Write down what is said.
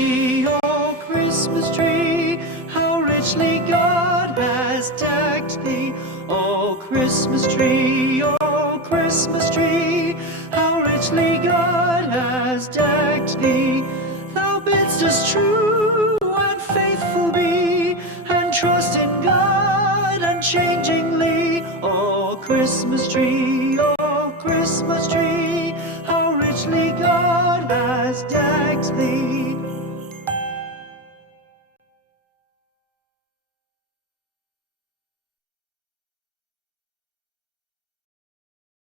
tree, oh Christmas tree, how richly God has decked thee. Oh Christmas tree, oh Christmas tree, how richly God has decked thee. Thou bidst us true and faithful be, and trust in God unchangingly. Oh Christmas tree, oh Christmas tree, how richly God has decked thee.